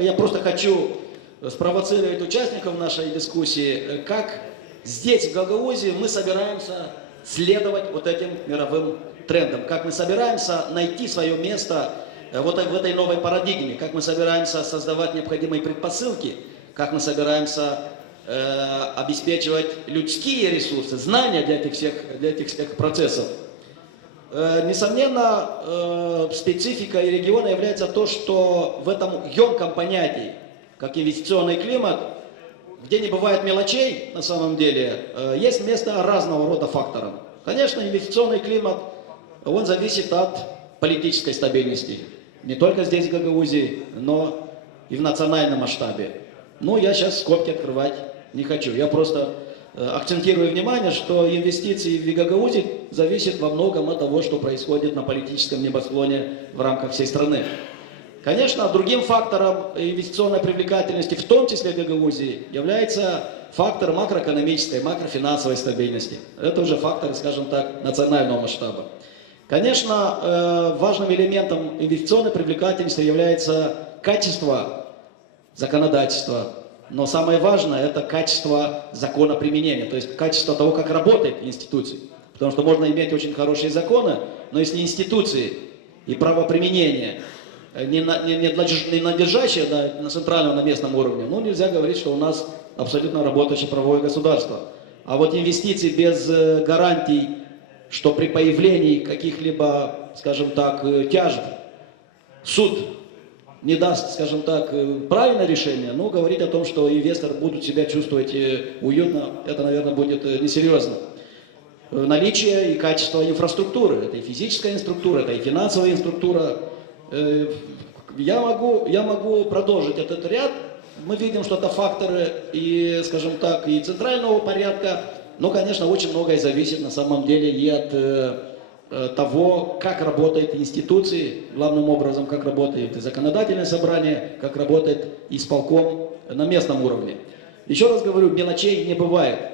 Я просто хочу спровоцировать участников нашей дискуссии, как здесь, в Гагаузии, мы собираемся следовать вот этим мировым трендам, как мы собираемся найти свое место вот в этой новой парадигме, как мы собираемся создавать необходимые предпосылки, как мы собираемся обеспечивать людские ресурсы, знания для этих всех процессов. Несомненно, специфика и региона является то, что в этом емком понятии, как инвестиционный климат, где не бывает мелочей, на самом деле, есть место разного рода факторам. Конечно, инвестиционный климат, он зависит от политической стабильности. Не только здесь, в Гагаузии, но и в национальном масштабе. Но я сейчас скобки открывать не хочу. Я просто акцентирую внимание, что инвестиции в Гагаузии зависят во многом от того, что происходит на политическом небосклоне в рамках всей страны. Конечно, другим фактором инвестиционной привлекательности, в том числе в Гагаузии, является фактор макроэкономической, макрофинансовой стабильности. Это уже фактор, скажем так, национального масштаба. Конечно, важным элементом инвестиционной привлекательности является качество законодательства. Но самое важное – это качество законоприменения, то есть качество того, как работает институция. Потому что можно иметь очень хорошие законы, но если институции и правоприменение не надлежащее на центральном, на местном уровне, ну нельзя говорить, что у нас абсолютно работающее правовое государство. А вот инвестиции без гарантий, что при появлении каких-либо, скажем так, тяжб суд не даст, скажем так, правильное решение, но говорить о том, что инвестор будет себя чувствовать уютно, это, наверное, будет несерьезно. Наличие и качество инфраструктуры, это и физическая инфраструктура, это и финансовая инфраструктура. Я могу продолжить этот ряд. Мы видим, что это факторы и, скажем так, и центрального порядка, но, конечно, очень многое зависит на самом деле и от того, как работают институции, главным образом, как работает и законодательное собрание, как работает исполком на местном уровне. Еще раз говорю, мелочей не бывает.